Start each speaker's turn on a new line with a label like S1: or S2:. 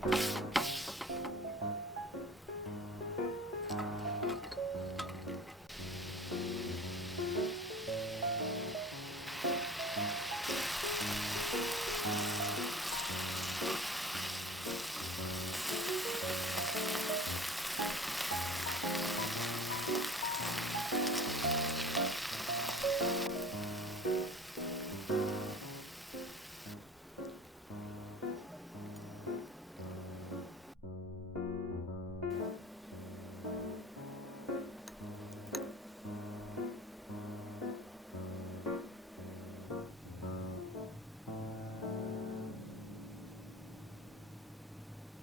S1: Thank you.